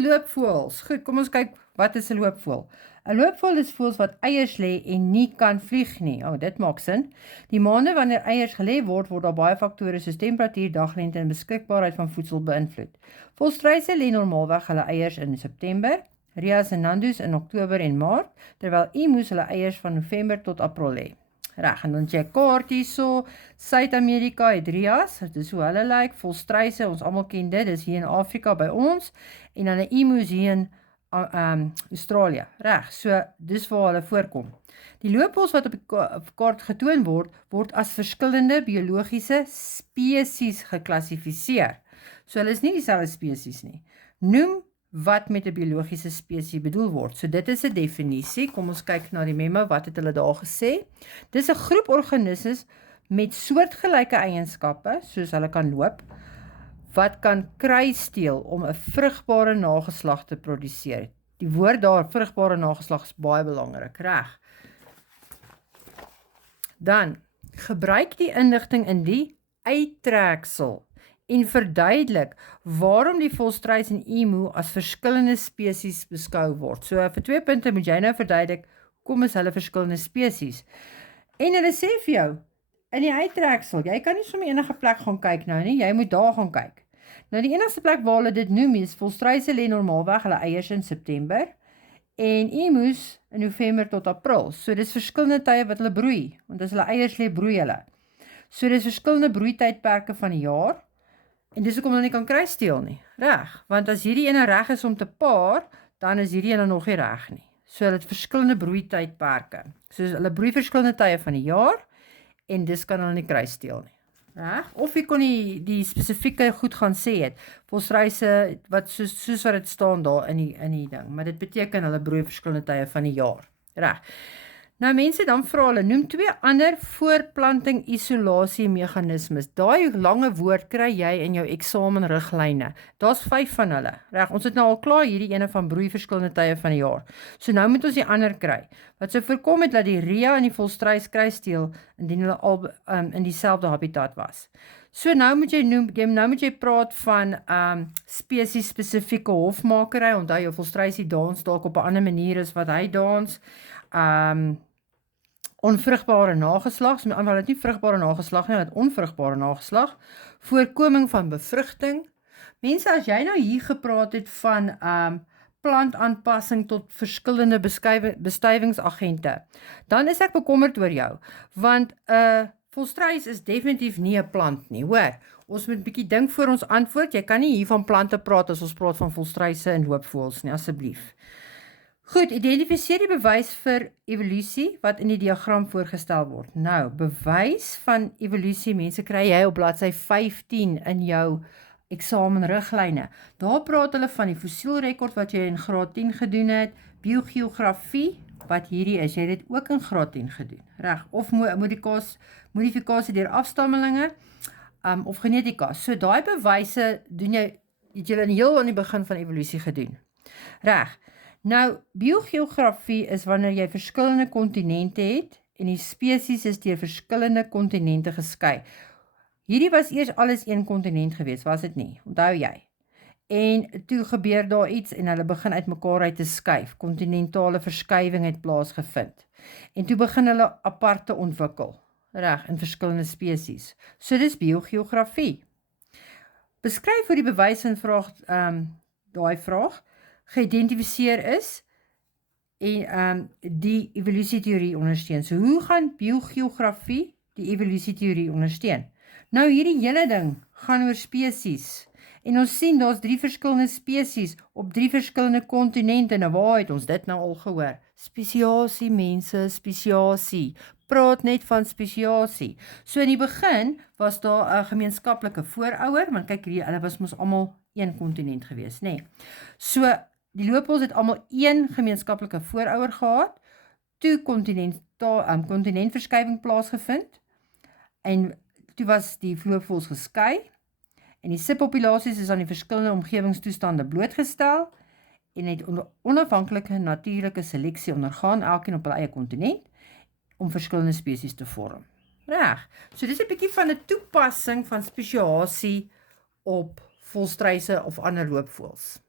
loopvoëls. Goed, kom ons kyk, wat is 'n loopvoël? 'n Loopvoël is voëls wat eiers lê en nie kan vlieg nie. Dit maak sin. Die maande wanneer eiers gelê word daar baie faktore soos temperatuur, daglengte en beskikbaarheid van voedsel beïnvloed. Volstruise lê normaalweg hulle eiers in September, Rias en Nandus in Oktober en Maart, terwyl emus hulle eiers van November tot April lê. Reg, en dan jy kaart hierso, Suid-Amerika het Rias, dit is hoe hulle lyk, volstruise, ons almal ken dit, dis hier in Afrika by ons, en dan 'n emus hier in Australië, reg, so dis waar hulle voorkom. Die loopvoëls wat op die kaart getoon word as verskillende biologiese spesies geklassifiseer. So hulle is nie dieselfde spesies nie. Noem wat met 'n biologiese spesie bedoel word. So dit is 'n definisie. Kom ons kyk na die memo, wat het hulle daar gesê? Dis 'n groep organismes met soortgelyke eienskappe, soos hulle kan loop, wat kan kruissteel om 'n vrugbare nageslag te produseer. Die woord daar, vrugbare nageslag, is baie belangrik, reg? Dan, gebruik die inligting in die uittreksel en verduidelik waarom die volstruis en emu as verskillende spesies beskou word. So vir 2 punte moet jy nou verduidelik, hoekom is hulle verskillende spesies? En hulle sê vir jou, in die uittreksel, jy kan nie sommer enige plek gaan kyk nou nie, jy moet daar gaan kyk. Nou die enigste plek waar hulle dit noem is, volstruise lê normaalweg hulle eiers in September, en emus in November tot April. So dis verskillende tye wat hulle broei, want as hulle eiers lê, broei hulle. So dis verskillende broeitydperke van die jaar, en dis hoekom hulle nie kan kruissteel nie, reg? Want as hierdie ene reg is om te paar, dan is hierdie ene nog nie reg nie. So hulle het verskillende broeitydperke. So hulle broei verskillende tye van die jaar, en dis kan hulle nie kruissteel nie. Reg? Of jy kon die spesifieke goed gaan sê het, volstruise, wat soos wat dit staan daar in die ding, maar dit beteken hulle broei verskillende tye van die jaar. Reg. Nou mense, dan vra hulle, noem 2 ander voortplanting isolasie meganismes. Daai lange woord kry jy in jou eksamenriglyne. Daar's 5 van hulle. Reg, ons het nou al klaar hierdie ene van broei verskillende tye van die jaar. So nou moet ons die ander kry. Wat sou voorkom het dat die rea en die volstruis kruissteel indien hulle al in dieselfde habitat was. So nou moet jy praat van spesies spesifieke hofmakery. Onthou jou volstruisie dans dalk op 'n ander manier as wat hy dans. Onvrugbare nageslag, so met ander woorde, nie vrugbare nageslag nie, maar onvrugbare nageslag, voorkoming van bevrugting. Mense, as jy nou hier gepraat het van plantaanpassing tot verskillende bestuivingsagente, dan is ek bekommerd oor jou, want volstruis is definitief nie 'n plant nie, hoor. Ons moet 'n bietjie dink voor ons antwoord. Jy kan nie hier van plante praat as ons praat van volstruise en loopvoëls nie, asseblief. Goed, identifiseer die bewys vir evolusie wat in die diagram voorgestel word. Nou, bewys van evolusie, mense, kry jy op bladsy 15 in jou eksamenriglyne. Daar praat hulle van die fossielrekord wat jy in graad 10 gedoen het, biogeografie, wat hierdie is, jy het dit ook in graad 10 gedoen, reg, of modifikasie deur afstammelinge, of genetika. So daai bewyse doen jy, het jy heel aan die begin van evolusie gedoen. Reg. Nou, biogeografie is wanneer jy verskillende kontinente het, en die spesies is deur verskillende kontinente geskei. Hierdie was eers alles een kontinent gewees, was dit nie? Onthou jy? En toe gebeur daar iets en hulle begin uit mekaar uit te skuif. Kontinentale verskywing het plaasgevind. En toe begin hulle apart te ontwikkel, reg, in verskillende spesies. So dis biogeografie. Beskryf hoe die bewys in daai vraag geïdentifiseer is en die evolusieteorie ondersteun. So hoe gaan biogeografie die evolusieteorie ondersteun? Nou hierdie hele ding gaan oor spesies. En ons sien daar's 3 verskillende spesies op 3 verskillende kontinente. Nou waar het ons dit nou al gehoor? Spesiasie mense, spesiasie. Praat net van spesiasie. So in die begin was daar 'n gemeenskaplike voorouer, want kyk hierdie, hulle was mos almal een kontinent gewees, nê? So die loopvoëls het almal een gemeenskaplike voorouer gehad, toe kontinentverskywing plaasgevind, en toe was die loopvoëls geskei, en die subpopulasies is aan die verskillende omgewingstoestande blootgestel, en het onafhanklike natuurlike seleksie ondergaan, elkeen op hulle eie kontinent, om verskillende spesies te vorm. Reg, so dis 'n bietjie van 'n toepassing van spesiasie op volstruise of ander loopvoëls.